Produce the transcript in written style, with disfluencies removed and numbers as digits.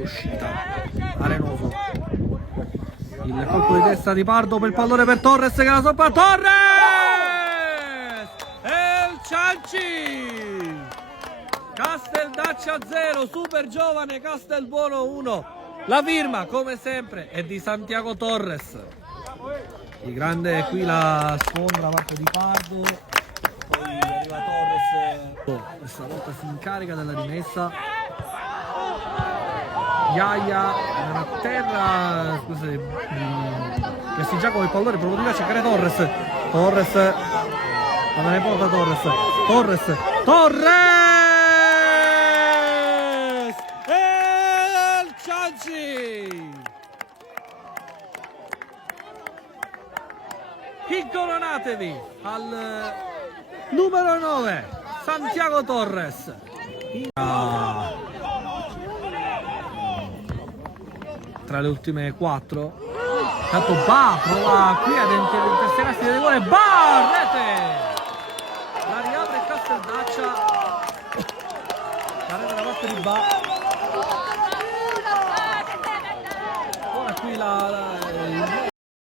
uscita. Arenoso. Il colpo di testa di Pardo per il pallone per Torres che la sopra. Torres! E il Cianci! Casteldaccia 0, super giovane Castelbuono 1. La firma, come sempre, è di Santiago Torres. Di grande qui la sponda da parte di Pardo. Poi arriva Torres. Questa volta si incarica della rimessa. Iaia a terra. Scusate. Messi con il pallone, provo a cercare Torres. Torres. Non ne porta Torres. Torres. Torres! Incoronatevi al numero 9 Santiago Torres. Tra le ultime 4 tanto prova qui ad intersecarsi di rigore, rete, la riapre Casteldaccia, la rete da parte di Ba. Ora qui la